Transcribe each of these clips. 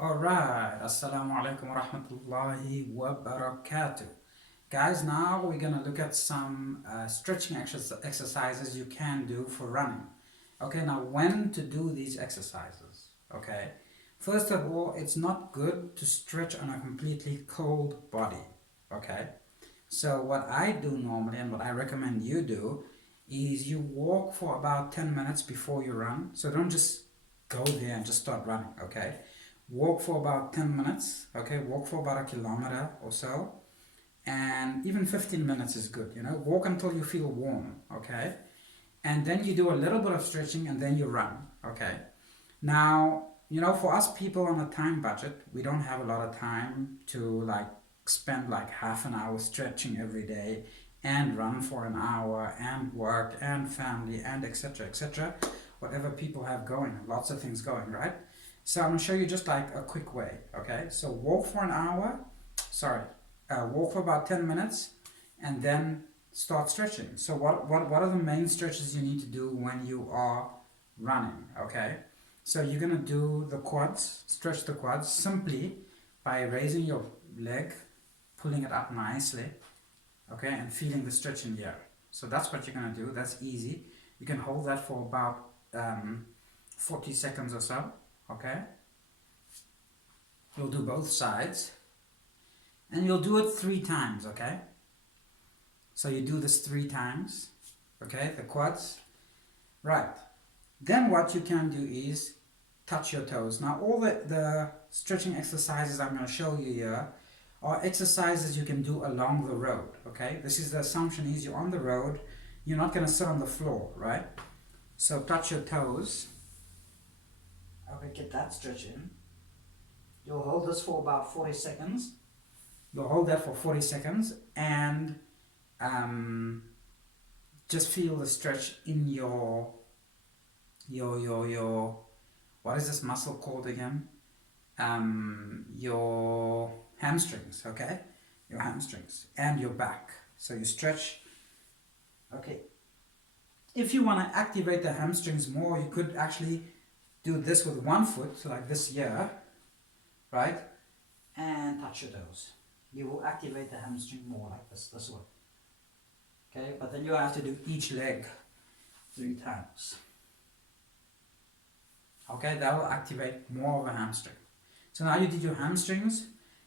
Alright, Assalamu alaikum wa rahmatullahi wa barakatuh. Guys, now we're going to look at some stretching exercises you can do for running. Okay, now when to do these exercises? Okay, first of all, it's not good to stretch on a completely cold body. Okay, so what I do normally and what I recommend you do is you walk for about 10 minutes before you run. So don't just go there and just start running, okay? Walk for about 10 minutes, okay? Walk for about a kilometer or so. And even 15 minutes is good, you know? Walk until you feel warm, okay? And then you do a little bit of stretching and then you run, okay? Now, you know, for us people on a time budget, we don't have a lot of time to like spend like half an hour stretching every day and run for an hour and work and family and etc etc, whatever people have going, lots of things going, right? So I'm going to show you just like a quick way, okay? So walk for an hour, walk for about 10 minutes and then start stretching. So what are the main stretches you need to do when you are running, okay? So you're going to do the quads, stretch the quads simply by raising your leg, pulling it up nicely, okay, and feeling the stretch in the air. So that's what you're going to do. That's easy. You can hold that for about 40 seconds or so, okay? You'll do both sides and you'll do it 3 times, okay? So you do this 3 times, okay, the quads, right? Then what you can do is touch your toes. Now all the stretching exercises I'm going to show you here are exercises you can do along the road, okay? This is the assumption is you're on the road, you're not going to sit on the floor, right? So touch your toes. Okay, get that stretch in. You'll hold this for about 40 seconds. You'll hold that for 40 seconds and just feel the stretch in your what is this muscle called again? Your hamstrings, okay? Your hamstrings and your back. So you stretch, okay. If you want to activate the hamstrings more, you could actually do this with one foot, so like this here, right? And touch your toes. You will activate the hamstring more like this way. Okay, but then you have to do each leg 3 times. Okay, that will activate more of a hamstring. So now you did your hamstrings,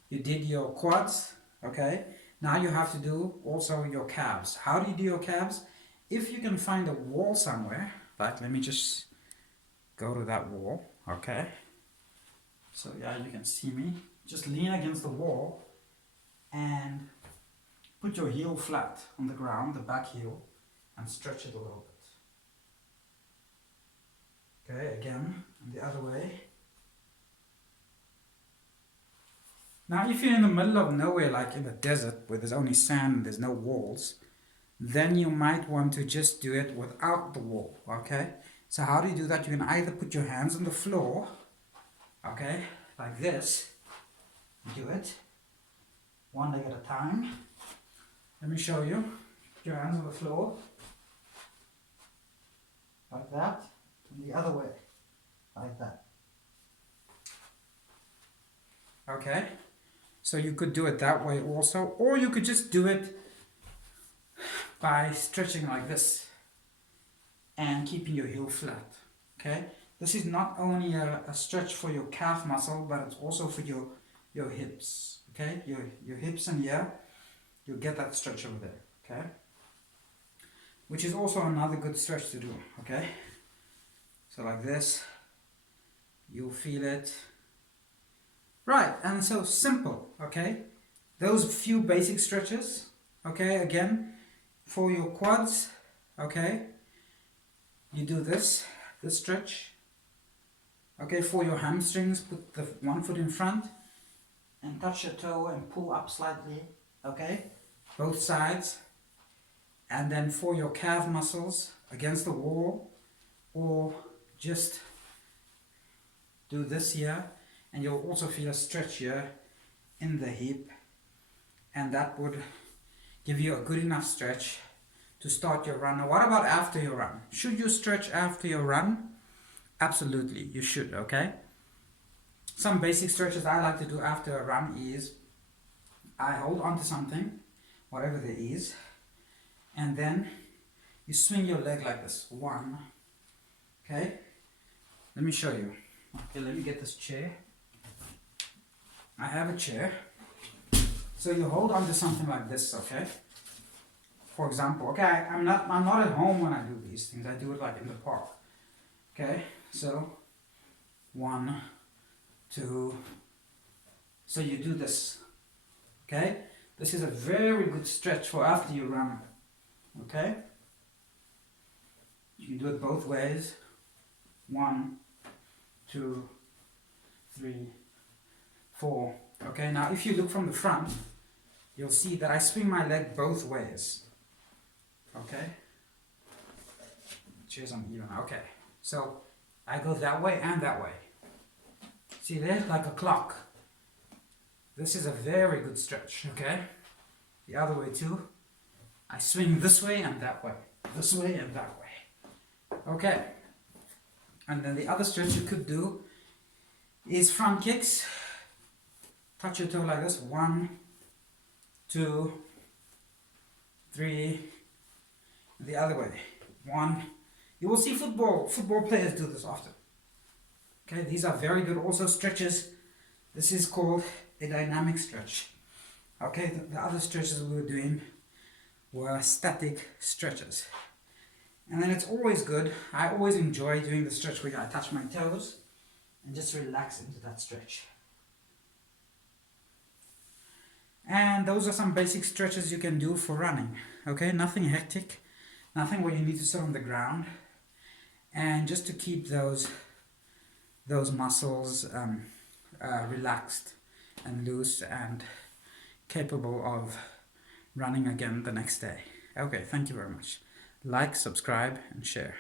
you did your quads, okay? Now you have to do also your calves. How do you do your calves? If you can find a wall somewhere, like let me just go to that wall, okay? So yeah, you can see me. Just lean against the wall and put your heel flat on the ground, the back heel, and stretch it a little bit. Okay, again, the other way. Now if you're in the middle of nowhere, like in the desert, where there's only sand and there's no walls, then you might want to just do it without the wall, okay? So how do you do that? You can either put your hands on the floor, okay, like this, do it, one leg at a time. Let me show you. Put your hands on the floor, like that, and the other way, like that. Okay, so you could do it that way also, or you could just do it by stretching like this and keeping your heel flat, okay? This is not only a stretch for your calf muscle, but it's also for your hips, okay? Your hips and here, you'll get that stretch over there, okay? Which is also another good stretch to do, okay? So like this, you'll feel it. Right, and so simple, okay? Those few basic stretches, okay? Again, for your quads, okay? You do this stretch. Okay, for your hamstrings, put the one foot in front and touch your toe and pull up slightly, okay? Both sides. And then for your calf muscles, against the wall, or just do this here, and you'll also feel a stretch here in the hip, and that would give you a good enough stretch to start your run. Now what about after your run? Should you stretch after your run? Absolutely, you should, okay? some basic stretches I like to do after a run is I hold on to something, whatever there is, and then you swing your leg like this. One, okay? Let me show you. Okay, let me get this chair. I have a chair. So you hold on to something like this, okay? For example, okay, I'm not at home when I do these things. I do it like in the park. Okay, so 1, 2. So you do this. Okay, this is a very good stretch for after you run. Okay, you can do it both ways. 1, 2, 3, 4. Okay, now if you look from the front, you'll see that I swing my leg both ways. Okay, chair's uneven. Okay, so I go that way and that way. See there, like a clock. This is a very good stretch. Okay, the other way too. I swing this way and that way, this way and that way. Okay, and then the other stretch you could do is front kicks. Touch your toe like this. 1, 2, 3. The other way. 1. You will see football players do this often. Okay, these are very good also stretches. This is called a dynamic stretch. Okay, the other stretches we were doing were static stretches. And then it's always good, I always enjoy doing the stretch where I touch my toes and just relax into that stretch. And those are some basic stretches you can do for running. Okay, nothing hectic, nothing where you need to sit on the ground, and just to keep those muscles relaxed and loose and capable of running again the next day. Okay, thank you very much. Like, subscribe, and share.